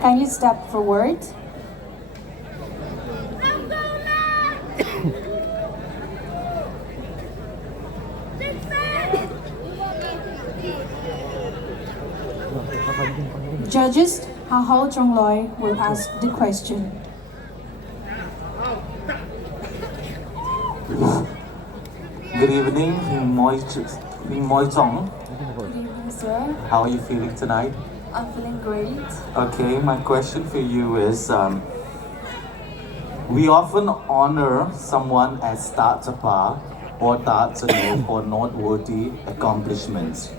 Kindly step forward. Judges Hao Chongloi will ask the question. Good evening, Moi Chong. Good evening, sir. How are you feeling tonight? I'm feeling great. Okay, my question for you is, we often honor someone as Tatapa or Tatsanu for noteworthy accomplishments.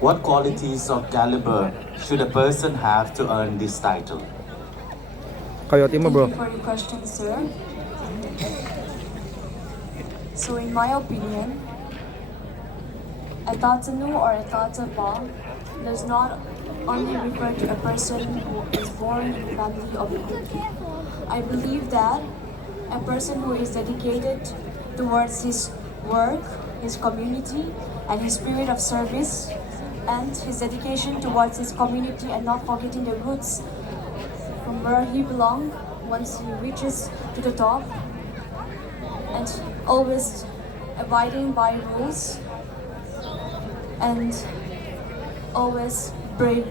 What qualities of caliber should a person have to earn this title? Thank you for the question, sir. So in my opinion, a Tatsanu or a Tatsapa does not only refer to a person who is born in the family of a cookie. I believe that a person who is dedicated towards his work, his community, and his spirit of service, and his dedication towards his community and not forgetting the roots from where he belongs once he reaches to the top, and always abiding by rules and always brave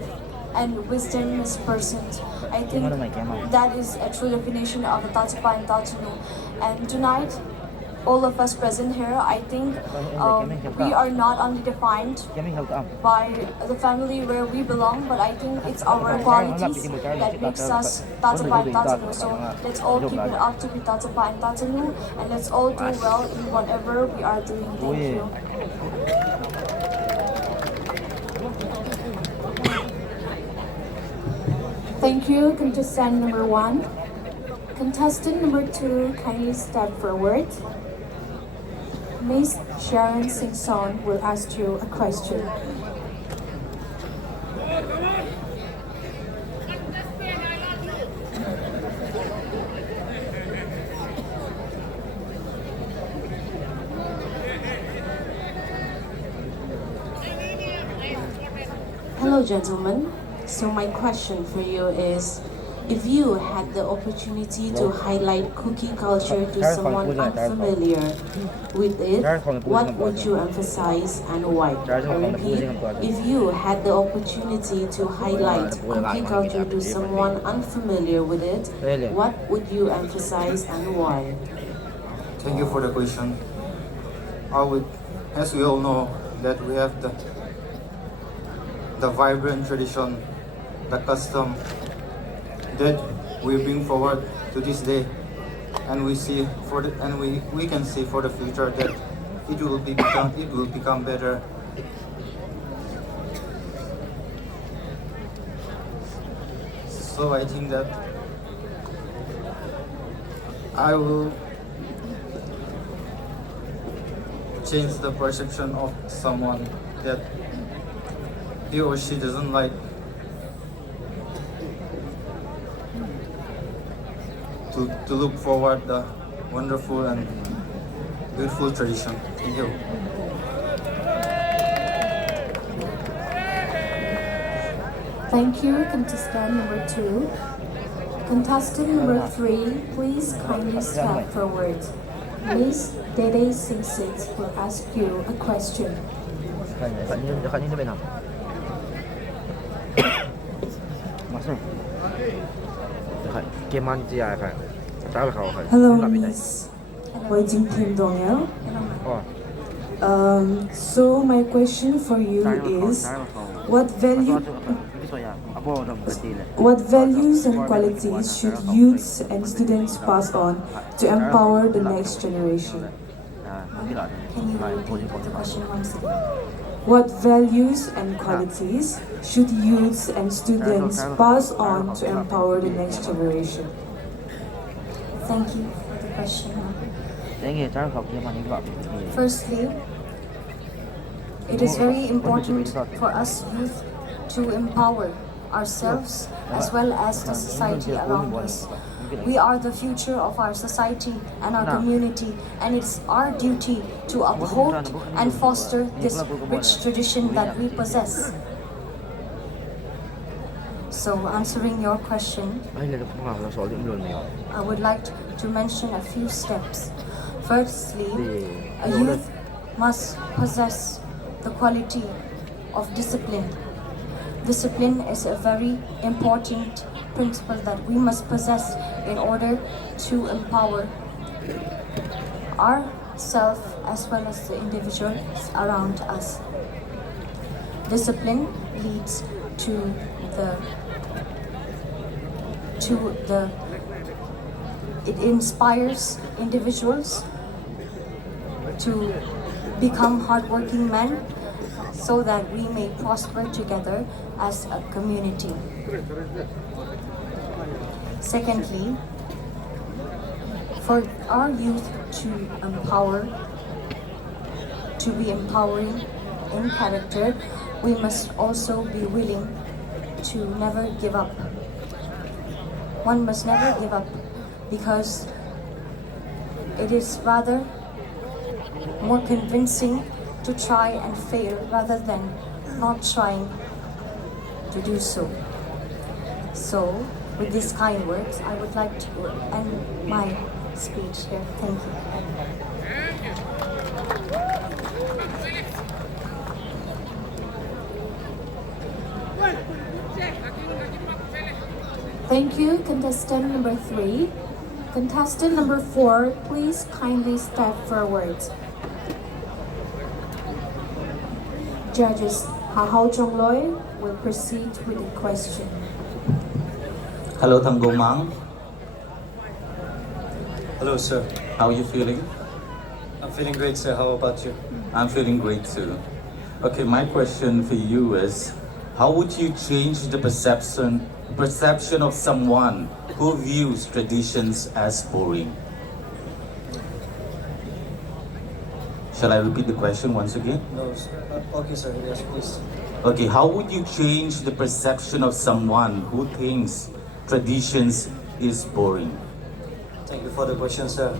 and wisdomless person. I think that is a true definition of a Tatsapa and Tatsunu. And tonight, all of us present here, I think we are not only defined by the family where we belong, but I think it's our qualities that makes us Tatsapa and Tatsunu. So let's all keep it up to be Tatsapa and Tatsunu, and let's all do well in whatever we are doing. Thank you. Thank you, contestant number 1. Contestant number 2, kindly step forward. Miss Sharon Singson will ask you a question. Hello, gentlemen. So my question for you is, if you had the opportunity to highlight cookie culture to someone unfamiliar with it, what would you emphasize and why? I repeat, if you had the opportunity to highlight cookie culture to someone unfamiliar with it, what would you emphasize and why? Thank you for the question. As we all know, that we have the vibrant tradition, the custom that we bring forward to this day, and we can see for the future that it will become better. So I think that I will change the perception of someone that he or she doesn't like to look forward the wonderful and beautiful tradition. Thank you. Thank you, contestant number 2. Contestant number 3, please kindly step forward. Miss Dede Singsit will ask you a question. Hello, Miss Waiting Kim Dongel. So my question for you is, what values and qualities should youths and students pass on to empower the next generation? Can you repeat the question once again? What values and qualities should youths and students pass on to empower the next generation? Thank you for the question. Firstly, it is very important for us youth to empower ourselves as well as the society around us. We are the future of our society and our community, and it's our duty to uphold and foster this rich tradition that we possess. So answering your question, I would like to mention a few steps. Firstly, a youth must possess the quality of discipline. Discipline is a very important principle that we must possess in order to empower ourselves as well as the individuals around us. Discipline leads to it inspires individuals to become hardworking men so that we may prosper together as a community. Secondly, for our youth to be empowering in character, we must also be willing to never give up. One must never give up because it is rather more convincing to try and fail rather than not trying to do so. So, with these kind words, I would like to end my speech here. Thank you. Thank you, contestant number 3. Contestant number 4, please kindly step forward. Judges Hao Chongloi will proceed with the question. Hello, Thangomang. Hello, sir. How are you feeling? I'm feeling great, sir. How about you? I'm feeling great too. Okay, my question for you is, how would you change the perception of someone who views traditions as boring? Shall I repeat the question once again? No, sir. Okay, sir. Yes, please. Okay, how would you change the perception of someone who thinks traditions is boring? Thank you for the question, sir.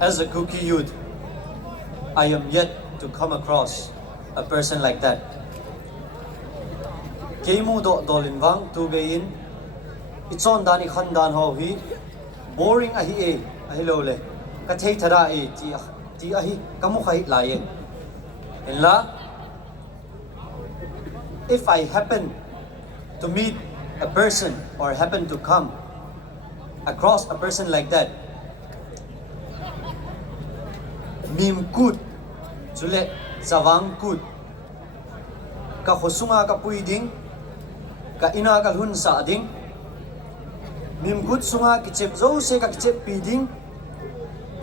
As a cookie youth, I am yet to come across a person like that. Kemu dolin wang tu gain. It's on dani khandan ho hi. Boring ahi lo le. Kathei thara ti ahi kamu khai laye. In la, if I happen to meet a person or happen to come across a person like that, mim kut chule zawang kut ka khosunga ka puiding ka ina ka hun sa ding mim kut sunga ki chep zo se ka chep piding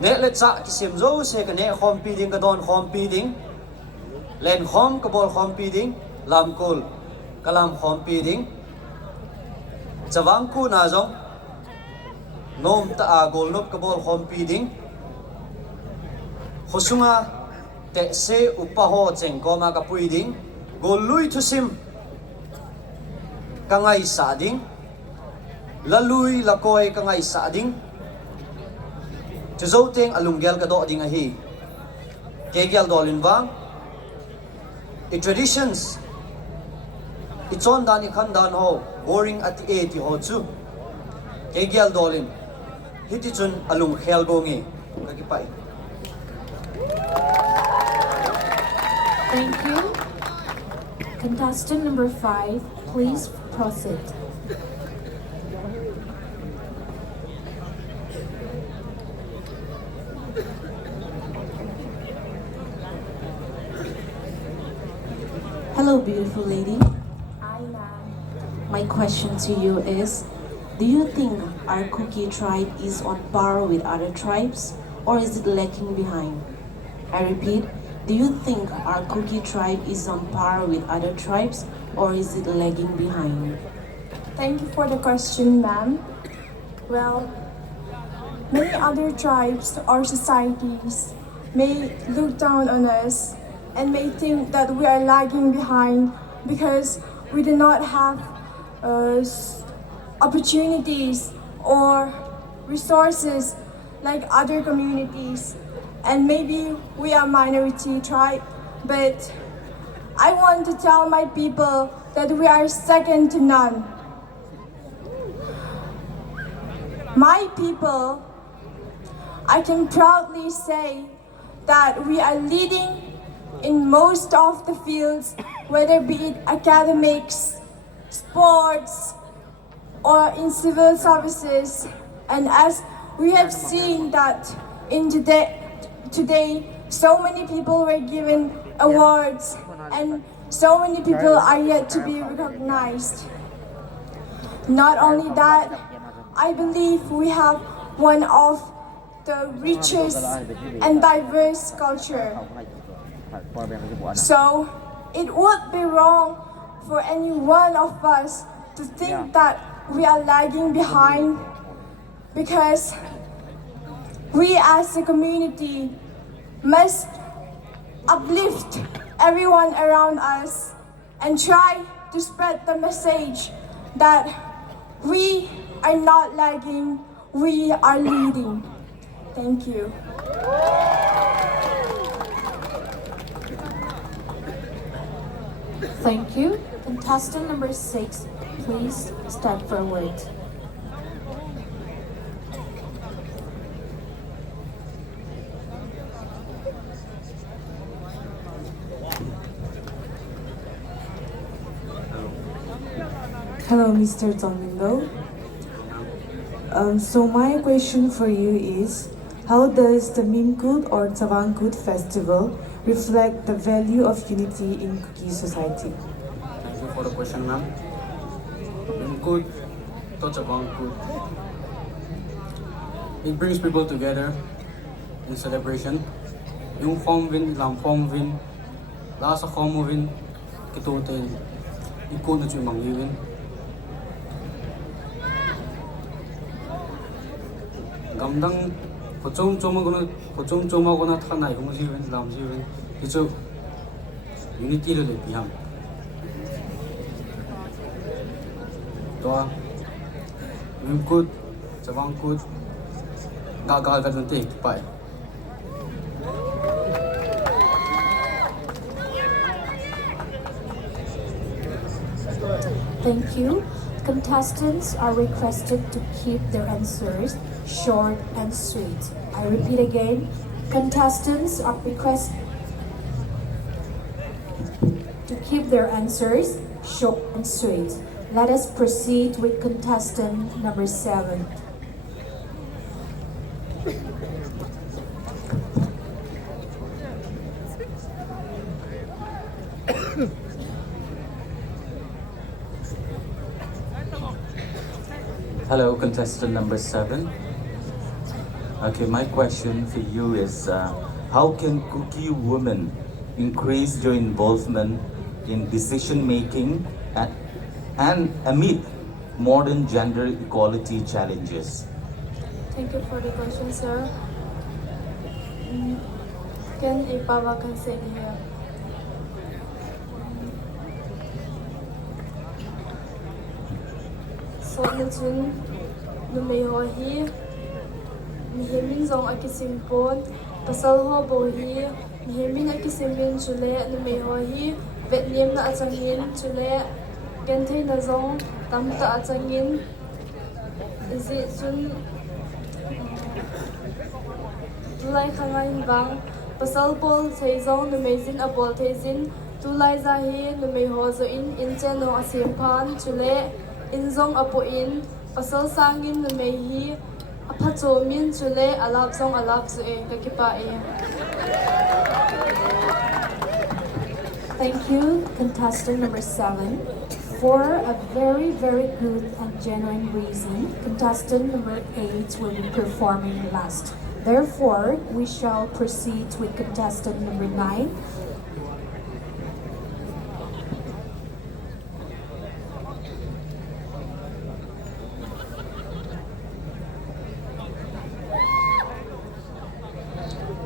ne le cha ki sem zo se ka ne khom piding ka don khom piding len khom ka bol khom piding lam kul kalam khom piding zawang ku na zo nom ta agol nop ka bol khom piding khosunga te se upaho chengkoma ka puiding golui thusim kangai sading lalui lakoi kangai sading chuzoteng alunggel ka do ding ahi kegyal dolin wang I traditions ichon dani khandan ho boring at e ti ho chu kegyal dolin hiti chun alung khel bongi kakipai. Thank you. Contestant number 5, please proceed. Hello, beautiful lady. Alah. My question to you is, do you think our Kuki tribe is on par with other tribes, or is it lagging behind? I repeat, do you think our Kuki tribe is on par with other tribes, or is it lagging behind? Thank you for the question, ma'am. Well, many other tribes or societies may look down on us and may think that we are lagging behind because we do not have opportunities or resources like other communities. And maybe we are minority tribe, but I want to tell my people that we are second to none. My people, I can proudly say that we are leading in most of the fields, whether be it academics, sports, or in civil services. And as we have seen that in today, so many people were given awards and so many people are yet to be recognized. Not only that, I believe we have one of the richest and diverse culture. So it would be wrong for any one of us to think that we are lagging behind, because we as a community must uplift everyone around us and try to spread the message that we are not lagging, we are leading. Thank you. Thank you. Contestant number 6, please step forward. Hello, Mr. Domingo. So my question for you is, how does the Mimkud or Tawangkud festival reflect the value of unity in Kuki society? Thank you for the question, ma'am. Good, thoughts about good. It brings people together in celebration. Yung form win, lam form win, lasa form win, kitote, ikut na cuma win. Gamdang, pocong cuma guna tanai, humu win, lam win, itu unity le piham. Doa, mimkut, cawangkut, gagal kan nanti kipai. Thank you. Contestants are requested to keep their answers short and sweet. I repeat again, contestants are requested to keep their answers short and sweet. Let us proceed with contestant number 7. Hello, contestant number 7. Okay, my question for you is, how can Kuki women increase their involvement in decision making and amid modern gender equality challenges? Thank you for the question, sir. Can Ipawa can say here? So nitun numehohi mihemin zong akisimpon pasal ho bohi mihemin akisimpin chule numehohi Vietnam na achangin chule kenthe na zong tamta achangin izi chun tulai khangain bang pasal pol seizong numezin abol thezin tulai zahi numeho zo in chen no asimphan chule inzong apo in pasal sangin numehi aphacho min chule alap zong alap zu e kakipa e. Thank you, contestant number 7. For a very, very good and genuine reason, contestant number 8 will be performing last. Therefore, we shall proceed with contestant number 9.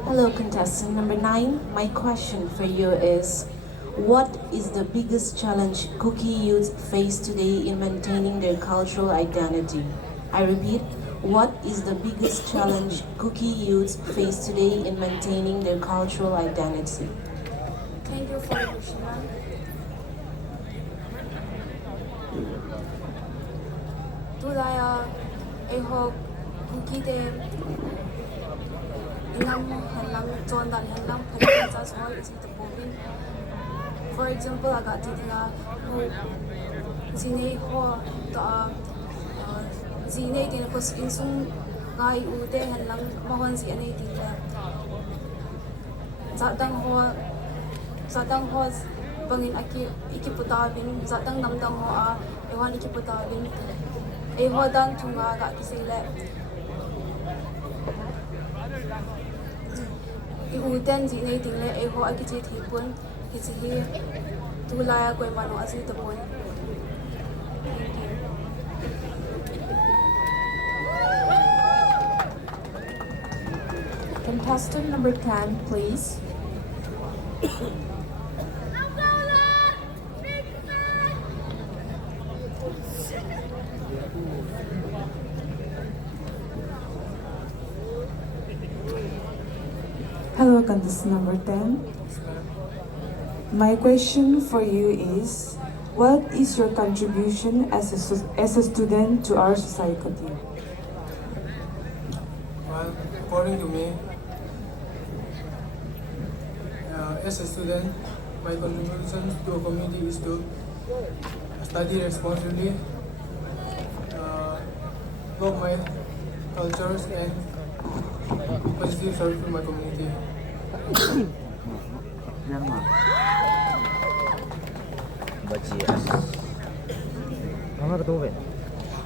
Hello, contestant number 9. My question for you is, what is the biggest challenge Kuki youth face today in maintaining their cultural identity? I repeat, what is the biggest challenge Kuki youth face today in maintaining their cultural identity? Thank you for the question, ma'am. tulaya ehok cookie de inam halang chon dan halang phali cha choi is the bobin. For example, aga titla zine ho ta zine tin ko insung ngai u de halang mohon si anei titla zadang ho bangin iki putabin zadang namdang ho a ewan iki putabin e ho dan thunga ga kisile i uten ji nei tingle e ho aki che thipun ki chi tulaya koi mano asi tapon. Contestant number 10, please. Hello, contestant number 10. My question for you is, what is your contribution as a student to our society? Well, according to me, as a student, my contribution to a community is to study responsibly, love my cultures, and positive service to my community.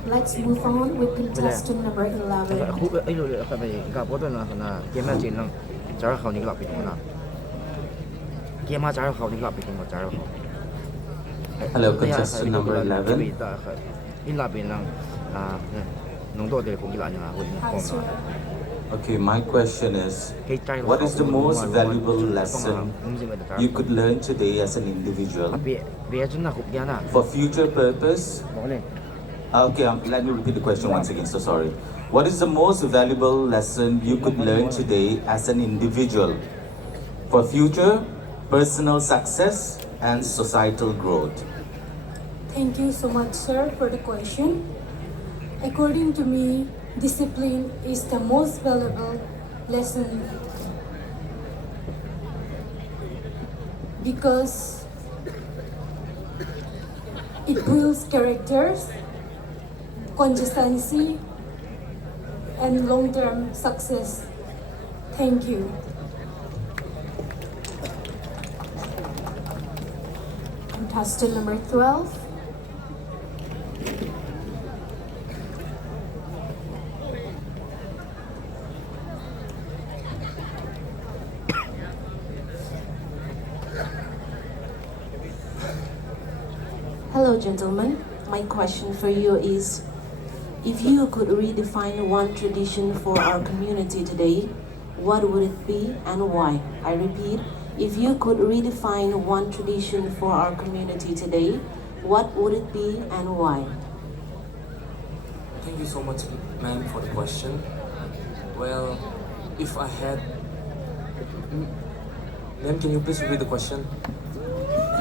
Let's move on with contestant number 11. Hello, contestant number 11. Okay, my question is, what is the most valuable lesson you could learn today as an individual for future purpose? Okay, let me repeat the question once again, so sorry. What is the most valuable lesson you could learn today as an individual for future personal success and societal growth? Thank you so much, sir, for the question. According to me, discipline is the most valuable lesson because it builds characters, consistency, and long-term success. Thank you. Contestant number 12. Hello, gentlemen. My question for you is, if you could redefine one tradition for our community today, what would it be and why? I repeat, if you could redefine one tradition for our community today, what would it be and why? Thank you so much, ma'am, for the question. Well, if I had... Ma'am, can you please repeat the question?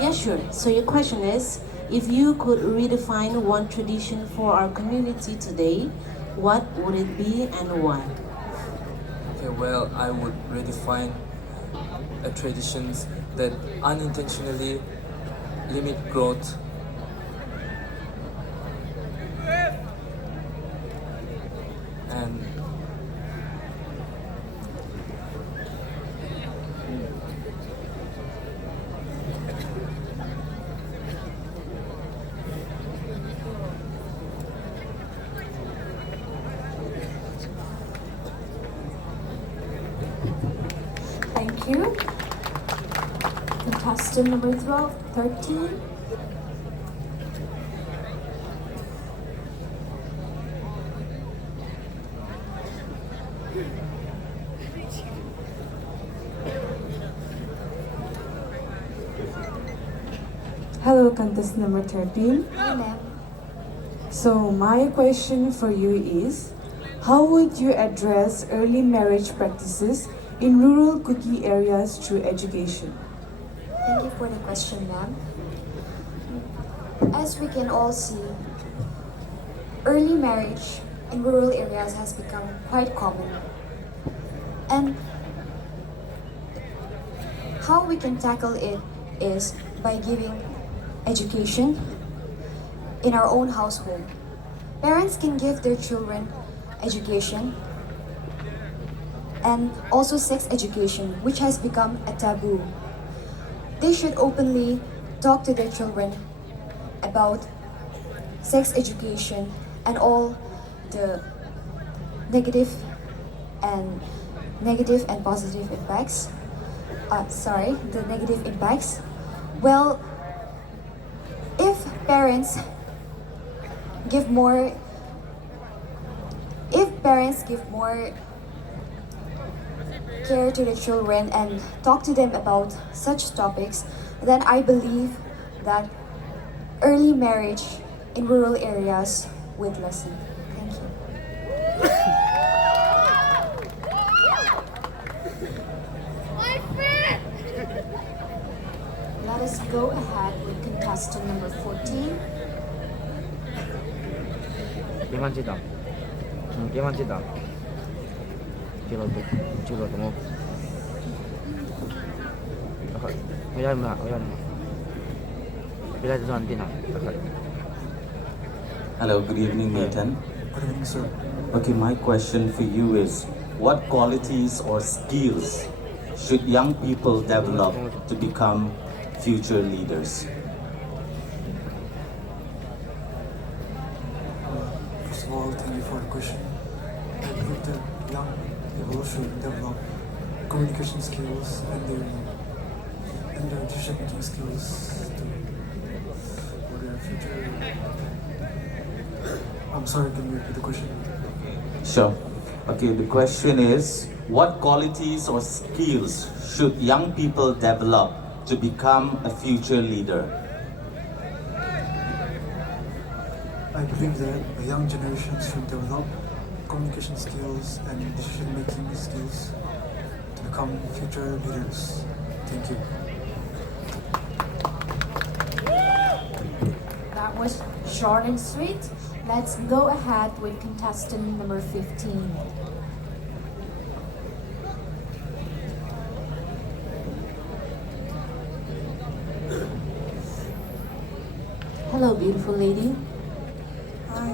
Yeah, sure. So your question is, if you could redefine one tradition for our community today, what would it be and why? Okay, well, I would redefine a traditions that unintentionally limit growth and Thank you. Contestant number 13. Hello, contestant number 13. Hi, ma'am. So my question for you is, how would you address early marriage practices in rural Kuki areas through education? Thank you for the question, ma'am. As we can all see, early marriage in rural areas has become quite common. And how we can tackle it is by giving education in our own household. Parents can give their children education and also sex education, which has become a taboo. They should openly talk to their children about sex education and all the negative and positive impacts. The negative impacts. Well, if parents give more care to the children and talk to them about such topics, then I believe that early marriage in rural areas would lessen. Thank you. Let us go ahead with contestant number 14. Gimana sih dong? Gimana sih dong? Cilo tu mau. Oyan lah, oyan. Bila tu nanti nak. Hello, good evening, Nathan. Good evening, sir. Okay, my question for you is, what qualities or skills should young people develop to become future leaders? First of all, thank you for the question. I believe that young people should develop communication skills and their decision-making skills for their future. I'm sorry, can you repeat the question? Sure. Okay, the question is, what qualities or skills should young people develop to become a future leader? I believe that the young generation should develop communication skills and decision-making skills to become future leaders. Thank you. That was short and sweet. Let's go ahead with contestant number 15. Hello, beautiful lady. Hi.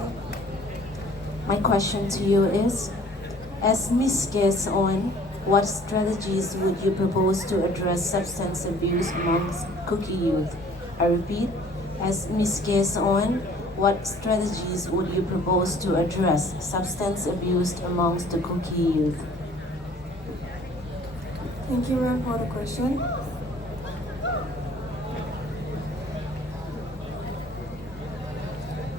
My question to you is, as Miss KSON, what strategies would you propose to address substance abuse amongst Cookie youth? I repeat, as Miss KSON, what strategies would you propose to address substance abuse amongst the Cookie youth? Thank you, ma'am, for the question.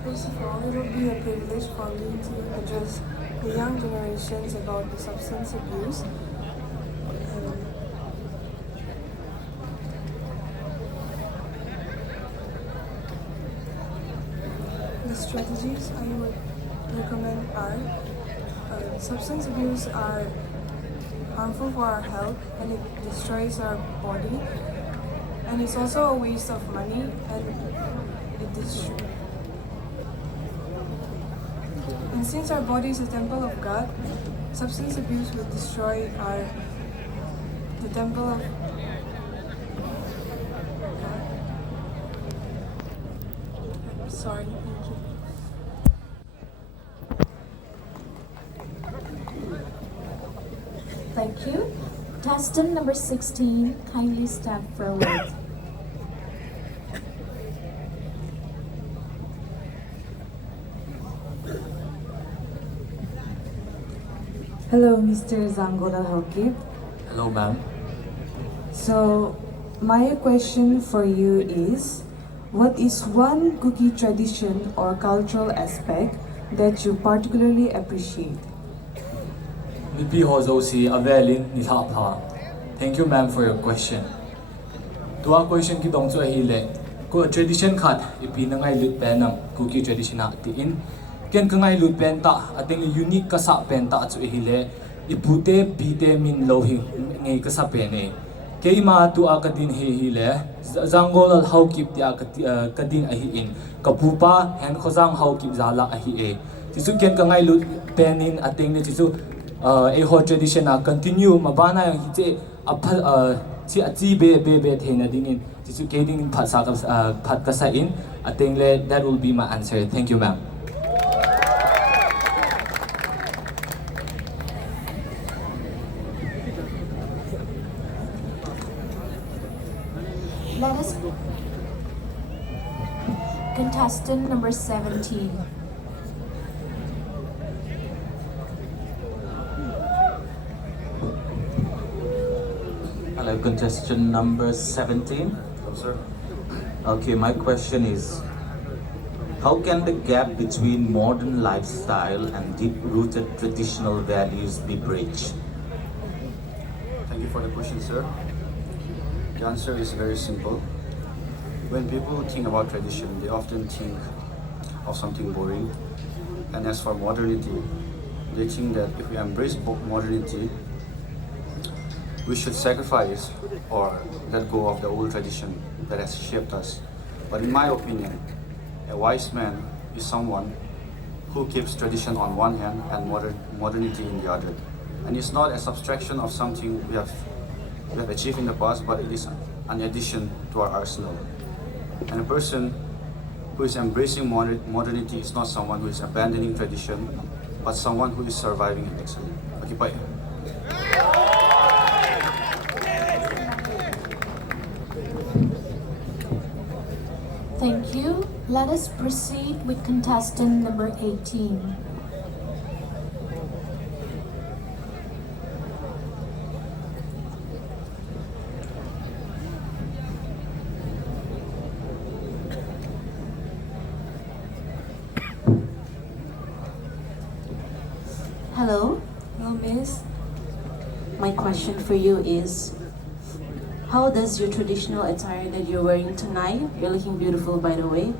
First of all, it would be a privilege for me to address the young generations about the substance abuse. The strategies I would recommend are substance abuse are harmful for our health and it destroys our body, and it's also a waste of money and and since our body is a temple of God, substance abuse will destroy the temple of God. I'm sorry. Thank you. Contestant number 16, kindly step forward. Hello, Mr. Zangola Hokib. Hello, ma'am. So, my question for you is, what is one Cookie tradition or cultural aspect that you particularly appreciate? Mipi Hozo si Avelin Nilhapha. Thank you, ma'am, for your question. Tuwa question ki dong chu ahile ko tradition khat ipi na ngai lut penam Cookie tradition ha tiin ken ka ngai lut pen ta ateng unique ka sa pen ta chu ahile ipute bite min lohi ngai ka sa pen e keima tu akadin hi le zangol al haukip ti kading ahi in kapupa hen khozang haukip zala ahi e tisu ken ka ngai lu penin ateng ne tisu a ho tradition a continue mabana yang hi che aphal chi achi be theina dingin tisu keding phasa ka phat ka sa in ateng le that will be my answer. Thank you, ma'am. Let us. Contestant number 17. Hello, contestant number 17. Hello, sir. Okay, my question is, how can the gap between modern lifestyle and deep-rooted traditional values be bridged? Thank you for the question, sir. The answer is very simple. When people think about tradition, they often think of something boring. And as for modernity, they think that if we embrace modernity, we should sacrifice or let go of the old tradition that has shaped us. But in my opinion, a wise man is someone who keeps tradition on one hand and modernity in the other. And it's not a subtraction of something we have achieved in the past, but it is an addition to our arsenal. And a person who is embracing modernity is not someone who is abandoning tradition, but someone who is surviving and excelling. Okay, bye. Thank you. Let us proceed with contestant number 18. Hello, Hello, miss. my question for you is, how does your traditional attire that you're wearing tonight, you're looking beautiful by the way,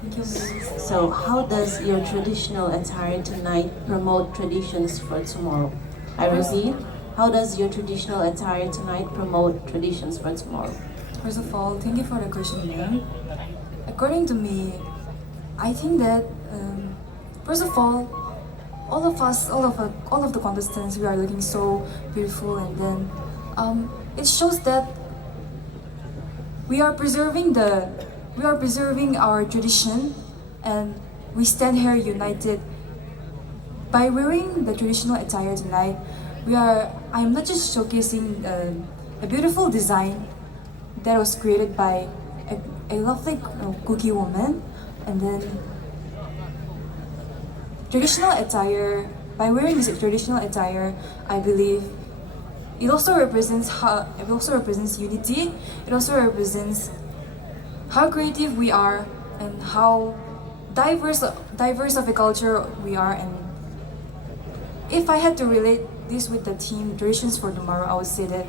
Thank you, miss. so how does your traditional attire tonight promote traditions for tomorrow? I repeat, how does your traditional attire tonight promote traditions for tomorrow? First of all, thank you for the question, ma'am. According to me, I think that first of all of us, all of the contestants, we are looking so beautiful, and then it shows that we are preserving our tradition, and we stand here united. By wearing the traditional attire tonight, I'm not just showcasing a beautiful design that was created by a lovely cookie woman, and then traditional attire. By wearing this traditional attire, I believe it also represents unity. It also represents how creative we are and how diverse of a culture we are. And if I had to relate this with the theme Traditions for Tomorrow, I would say that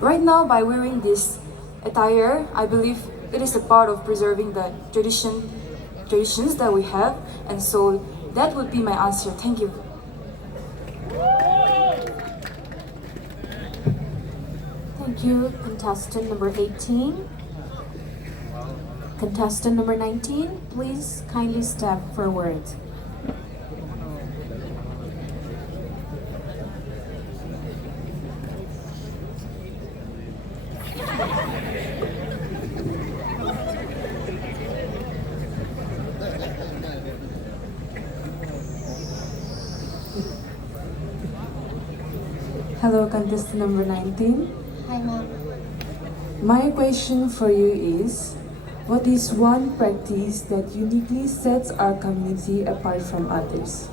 right now, by wearing this attire, I believe it is a part of preserving the traditions that we have, and so that would be my answer. Thank you. Thank you, contestant number 18. Contestant number 19, please kindly step forward. Hello, contestant number 19. Hi, ma'am. My question for you is, what is one practice that uniquely sets our community apart from others?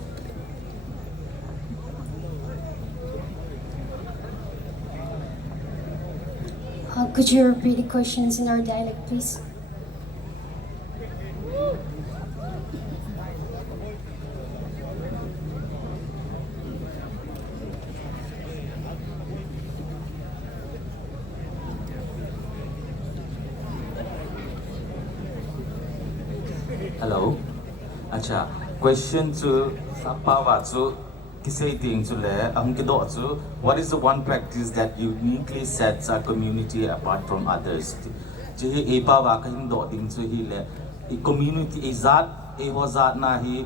Could you repeat the questions in our dialect, please? Hello. Acha, question to Sapa Watsu Kisating Chule, Kidozu, what is the one practice that uniquely sets our community apart from others? Jihi Epa Wakahindo Ding Suhile, a community is that a Hozat Nahi,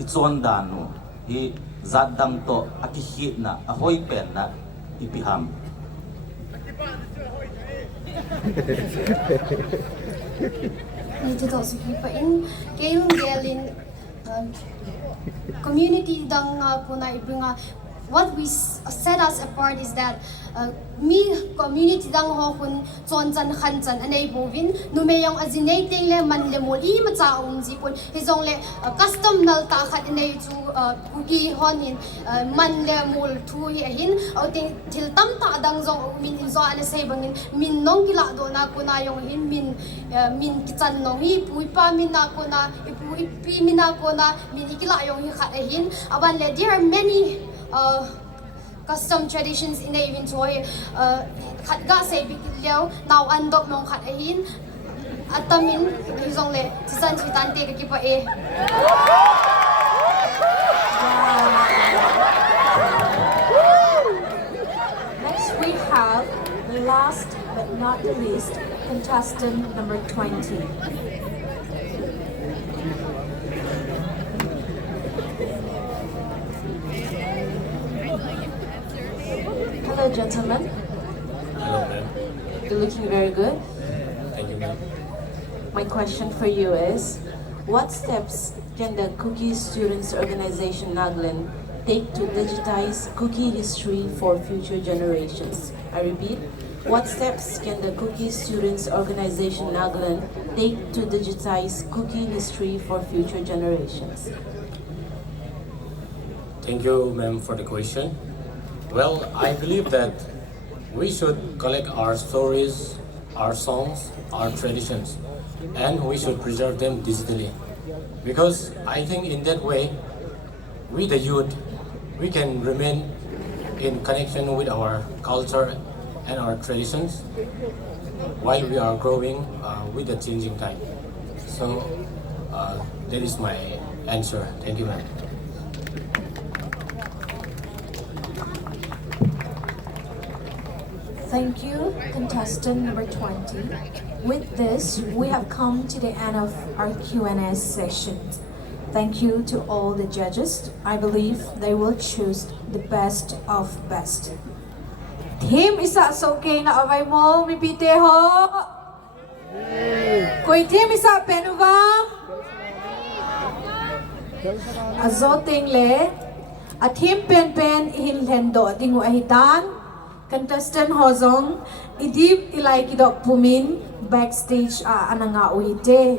its own danu, he Zadang to Akihitna, a Hoipenna, Ipiham. Dito daw sa kipain, kailan galin community dang po na ibinga what we set us apart is that me community dang ho kun chonjan khanchan anei bovin numeyong azinating le man le moli ma chaung jipon hizong le custom nal ta khat anei chu kugi honin man le mul thu hi hin outing til tam ta dang jong min in zo ane sei bangin min nong kila do na ko na yong hin min kichan nong hi pui pa min na ko na ipui pi min na ko na min ikila yong hi khat hin aban le there are many custom traditions in the even toy khat ga say big leo now andok nong khat ahin atamin hizong le chisan chitan te ki pa e Next we have the last but not the least contestant number 20. Hello, gentlemen. Hello, ma'am. You're looking very good. Thank you, ma'am. My question for you is, what steps can the Cookie Students Organization Naglan take to digitize cookie history for future generations? I repeat, what steps can the Cookie Students Organization Naglan take to digitize cookie history for future generations? Thank you, ma'am, for the question. Well, I believe that we should collect our stories, our songs, our traditions, and we should preserve them digitally. Because I think in that way, we the youth, we can remain in connection with our culture and our traditions while we are growing with the changing time. So that is my answer. Thank you, ma'am. Thank you, contestant number 20. With this, we have come to the end of our Q&A session. Thank you to all the judges. I believe they will choose the best of best. Team isa okay na away mo, mipite ho. Koi team isa penuvam. Azoting le. A team pen ihilhendo dingu ahitan. Contestant hozong idip ilai kidok pumin backstage ananga uite.